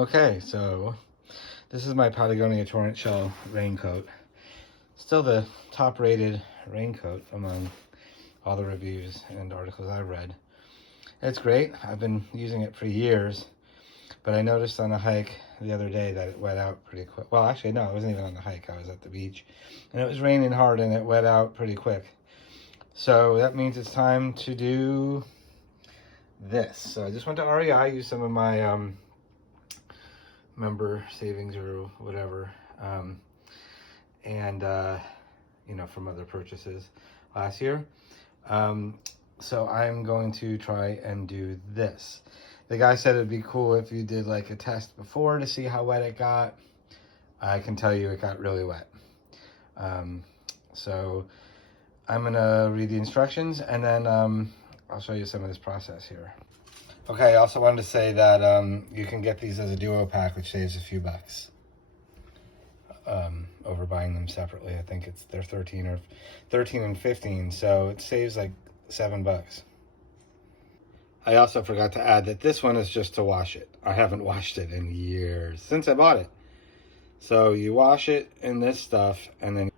Okay, so this is my Patagonia Torrentshell raincoat. Still the top rated raincoat among all the reviews and articles I've read. It's great. I've been using it for years, but I noticed on a hike the other day that it wet out pretty quick. Well, actually, no, I wasn't even on the hike. I was at the beach, and it was raining hard, and it wet out pretty quick. So that means it's time to do this. So I just went to REI, used some of my member savings or whatever, and you know, from other purchases last year. So I'm going to try and do this. The guy said it'd be cool if you did like a test before to see how wet it got. I can tell you it got really wet. So I'm gonna read the instructions, and then I'll show you some of this process here. Okay, I also wanted to say that you can get these as a duo pack, which saves a few bucks over buying them separately. I think they're 13 and 15, so it saves like $7. I also forgot to add that this one is just to wash it. I haven't washed it in years, since I bought it. So you wash it in this stuff, and then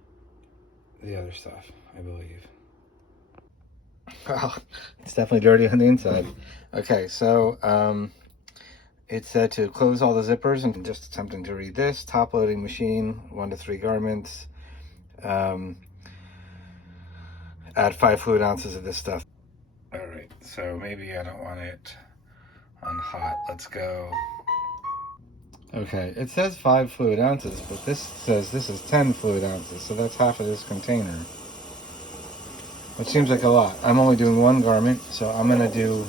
the other stuff, I believe. Well, it's definitely dirty on the inside. Okay, so it said to close all the zippers, and just attempting to read this. Top loading machine, 1 to 3 garments. Add 5 fluid ounces of this stuff. All right, so maybe I don't want it on hot. Let's go. Okay, it says 5 fluid ounces, but this says this is 10 fluid ounces, so that's half of this container, which seems like a lot. I'm only doing 1 garment, so I'm gonna do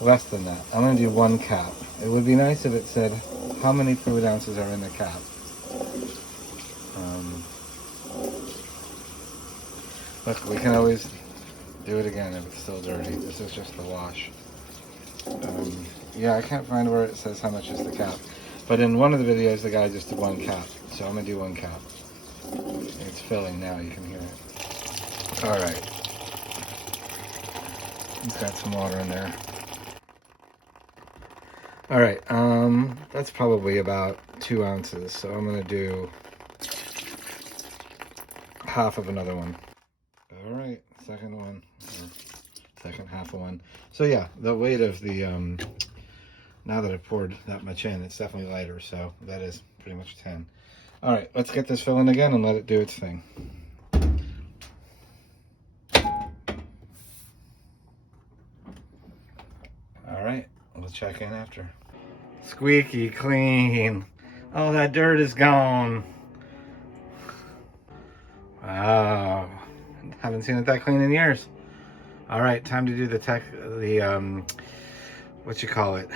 less than that. I'm gonna do 1 cap. It would be nice if it said how many fluid ounces are in the cap. Look, we can always do it again if it's still dirty. This is just the wash. Yeah, I can't find where it says how much is the cap. But in one of the videos, the guy just did 1 cap. So I'm gonna do 1 cap. It's filling now, you can hear it. All right. It's got some water in there. All right, that's probably about 2 ounces. So I'm gonna do half of another one. All right, second one, or second half of one. So yeah, the weight of the, now that I've poured that much in, it's definitely lighter. So that is pretty much 10. All right, let's get this filling again and let it do its thing. All right, we'll check in after. Squeaky clean. Oh, that dirt is gone. Wow, haven't seen it that clean in years. All right, time to do the what you call it,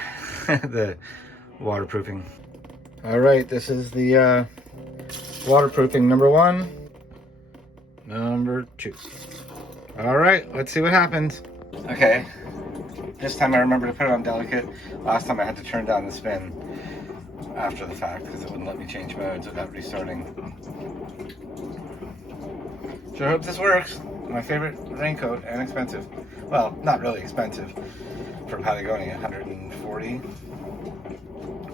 the waterproofing. All right, this is the waterproofing number 1, number 2. All right, let's see what happens. Okay, this time I remember to put it on delicate. Last time I had to turn down the spin after the fact because it wouldn't let me change modes without restarting. Sure hope this works. My favorite raincoat, and expensive. Well, not really expensive for Patagonia, 140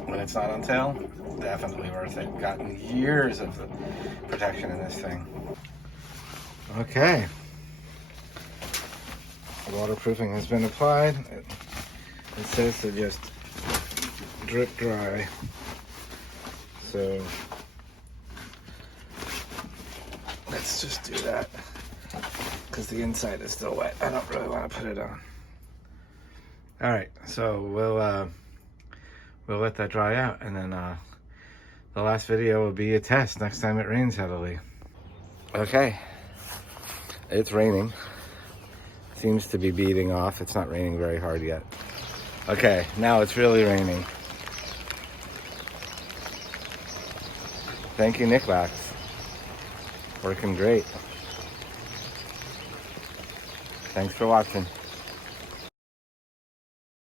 when it's not on sale. Definitely worth it. Gotten years of the protection in this thing. Okay. The waterproofing has been applied. It says to just drip dry. So let's just do that because the inside is still wet. I don't really want to put it on. All right, so we'll let that dry out, and then the last video will be a test next time it rains heavily. Okay, it's raining. Seems to be beating off. It's not raining very hard yet. Okay, now it's really raining. Thank you, NikWax. Working great. Thanks for watching.